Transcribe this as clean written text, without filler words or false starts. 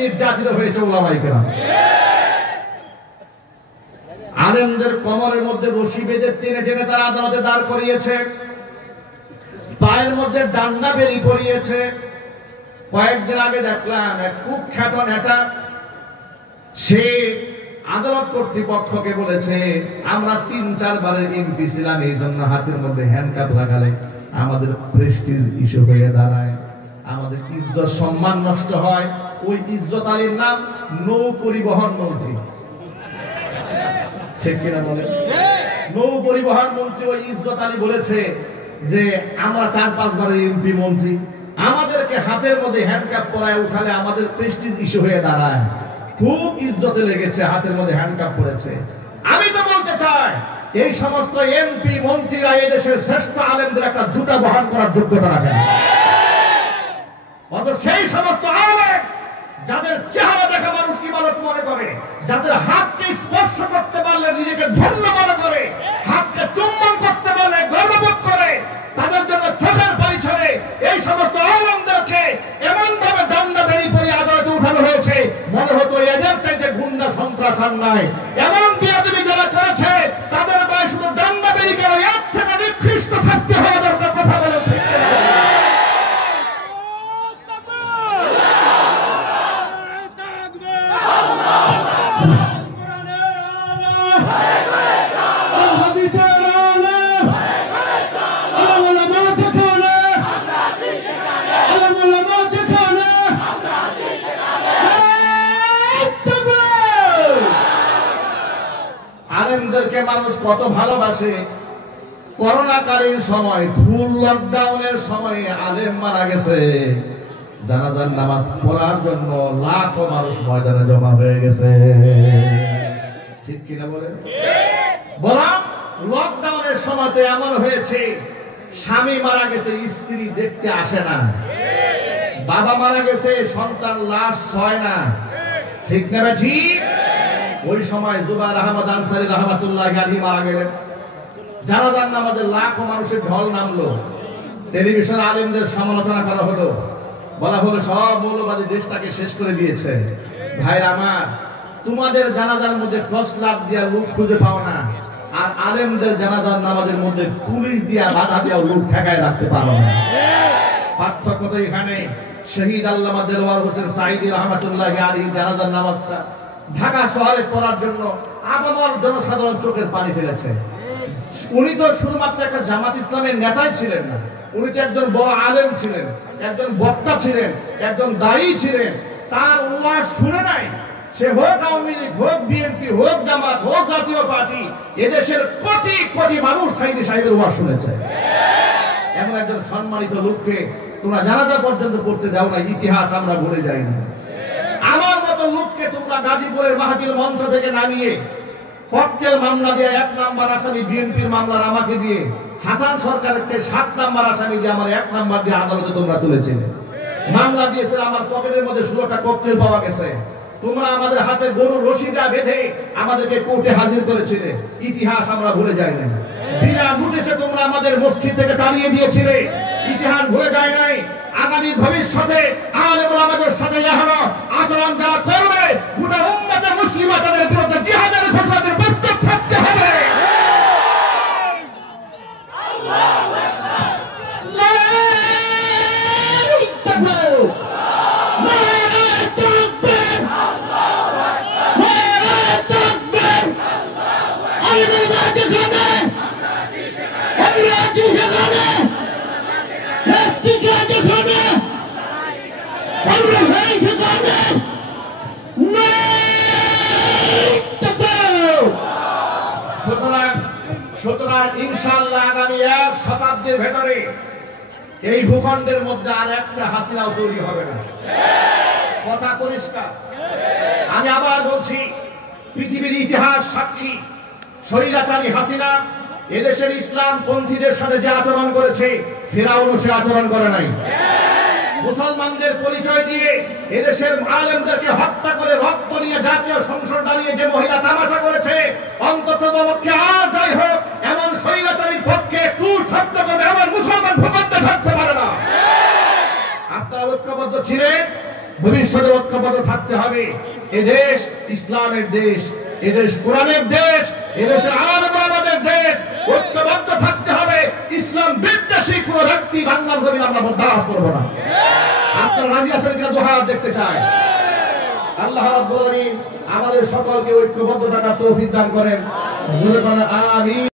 নির্যাতিত হয়েছে উলামায়ে কেরাম। আলেমদের কোমরের মধ্যে রশি বেঁধে টেনে টেনে তারা আদালতে দাঁড় করিয়েছে, পায়ের মধ্যে ডান্ডা বেরি পরিয়েছে। কয়েকদিন আগে দেখলাম এক কুখ্যাত নেতা, সে আদালত কর্তৃপক্ষকে বলেছে আমরা ৩-৪ বারের এমপি ছিলাম, এই জন্য হাতের মধ্যে হ্যান্ডকাপ লাগালে আমাদের প্রেস্টিজ ইস্যু হয়ে দাঁড়ায়, আমাদের ইজ্জত সম্মান নষ্ট হয়। ওই ইজ্জত আলীর নাম নৌ পরিবহন মন্ত্রী, ঠিক কিনা বলেন? নৌ পরিবহন মন্ত্রী ওই ইজ্জত আলী বলেছে যে আমরা ৪-৫ বারের এমপি মন্ত্রী, আমাদেরকে হাতের মধ্যে হ্যান্ডকাপ পরায় উঠালে আমাদের প্রেস্টিজ ইস্যু হয়ে দাঁড়ায়। খুব ইজ্জতে লেগেছে, হাতের মধ্যে হ্যান্ডকাপ পরেছে। আমি তো বলতে চাই এই সমস্ত এমপি মন্ত্রীরা এই দেশের শ্রেষ্ঠ আলেমদের একটা জুতা বহন করার যোগ্যতা রাখেন। অথচ সেই সমস্ত আলেম যাদের চেহারা দেখা মানুষ কি মনে করে, যাদের হাতকে স্পর্শ করতে পারলে নিজেকে ধন্য মনে করে, হাতকে চুম্বন করতে পারলে গর্ববোধ করে, তাদের জন্য চোখের পানি ছেড়ে এই সমস্ত আলেমদেরকে এমন ভাবে ডান্ডা বেরি পরে আদালতে উঠানো হয়েছে মনে হতো এদের চাইতে গুন্ডা সন্ত্রাস আর নাই। এমন বিয়াদবি যারা করেছে তাদের গায়ে শুধু ডান্ডা বেরি কেন, এর থেকে নিকৃষ্ট শাস্তি হওয়া দরকার। কথা বলেন ঠিক কিনা? আলেমদেরকে মানুষ কত ভালোবাসে। করোনাকালীন সময়, ফুল লকডাউনের সময় আলেম মারা গেছে, জানাজার নামাজ পড়ার জন্য লাখো মানুষ ময়দানে জমা হয়ে গেছে, ঠিক কিনা বলেন? বলা লকডাউনের সময় তো এমন হয়েছে স্বামী মারা গেছে, স্ত্রী দেখতে আসে না, বাবা মারা গেছে, সন্তান লাশ ছয় না, ঠিক না? ঠিক। ওই সময় জুবাইর আহমদ আনসারী রাহমাতুল্লাহি আলাইহি মারা গেলেন, জানাজার নামাজে লাখো মানুষের ঢল নামলো, টেলিভিশনে আলেমদের সমালোচনা করা হলো, বলা হলো সব মৌলবাদী দেশটাকে শেষ করে দিয়েছে। ভাইরা আমার, তোমাদের জানাজার মধ্যে টর্চ লাইট দিয়া লোক খুঁজে পাও না, আর আলেমদের জানাজার নামাজের মধ্যে পুলিশ দিয়া বাধা দিয়া লোক ঠেকায় রাখতে পারো না। পার্থক্য তো এখানে। শহীদ আল্লামা দেলোয়ার হোসেন সাঈদী রাহমাতুল্লাহি আলাইহি জানাজার নামাজটা ঢাকা শহরে পড়ার জন্য আপামর জনসাধারণ চোখের পানি ফেলেছে। উনি তো শুধুমাত্র একটা জামাত ইসলামের নেতাই ছিলেন না, উনি তো একজন বড় আলেম ছিলেন, একজন বক্তা ছিলেন, একজন দায়ী ছিলেন। তার ওয়াজ শুনে নাই সে, হোক আওয়ামী লীগ, হোক বিএনপি, হোক জামাত, হোক জাতীয় পার্টি, এদেশের কোটি কোটি মানুষ সাঈদী সাহেবের ওয়াজ শুনেছে। এমন একজন সম্মানিত লোককে তোমরা জানাজা পর্যন্ত পড়তে দাও না, ইতিহাস আমরা ভুলে যাই না। আমার মতো লোককে তোমরা গাজীপুরের মাহফিল মঞ্চ থেকে নামিয়ে ককটেল মামলা দিয়ে 1 নাম্বার আসামি, বিএনপির মামলার আমাকে দিয়ে, হাসান সরকারকে 7 নাম্বার আসামি দিয়ে আমার 1 নাম্বার দিয়ে আদালতে তোমরা তুলেছিলে। মামলা দিয়েছিল, আমার পকেটের মধ্যে 16টা ককটেল পাওয়া গেছে। তোমরা আমাদের হাতে গরুর রশিটা বেঁধে আমাদেরকে কোর্টে হাজির করেছিলে, ইতিহাস আমরা ভুলে যাই নাই। বিনা নোটিশে তোমরা আমাদের মসজিদ থেকে তাড়িয়ে দিয়েছিলে, ইতিহাস ভুলে যায় নাই। আগামী ভবিষ্যতে আলেম ওলামাদের সাথে এখনো আচরণ যারা করবে, গোটা উম্মতে মুসলিমা তাদের বিরুদ্ধে জিহাদের ঘোষণার প্রস্তুত থাকতে হবে। সুতরাং ইনশাআল্লাহ আগামী 1 শতাব্দীর ভেতরে এই ভূখণ্ডের মধ্যে আর একটা হাসিনাও তৈরি হবে না, কথা পরিষ্কার। আমি আবার বলছি, পৃথিবীর ইতিহাস সাক্ষী, স্বৈরাচারী হাসিনা এদেশের ইসলাম পন্থীদের সাথে যে আচরণ করেছে, ফিরাউনও সে আচরণ করে নাই। মুসলমানদের পরিচয় দিয়ে এদেশের আলেমদেরকে হত্যা করে রক্ত নিয়ে জাতীয় সংসদ দাঁড়িয়ে যে মহিলা তামাশা করেছে, অন্তত পক্ষে আর যাই হোক এমন স্বৈরাচারীর পক্ষে একটু শব্দ করবে এমন মুসলমান ভূখণ্ডে থাকতে পারে না। আপনারা ঐক্যবদ্ধ ছিলেন, ভবিষ্যতে ঐক্যবদ্ধ থাকতে হবে। এদেশ ইসলামের দেশ, এদেশ কোরআনের দেশ, এদেশে আলেমদের দেশ। ঐক্যবদ্ধ থাকতে হবে। ইসলাম বিদ্বেষী কোন ব্যক্তি বাংলার জমিনে আমরা বরদাস্ত করব না। আপনারা রাজি আছেন কিনা? দুহাত দেখতে চাই। আল্লাহ রাব্বুল আলামিন আমাদের সকলকে ঐক্যবদ্ধ থাকার তৌফিক দান করেন। আমিন।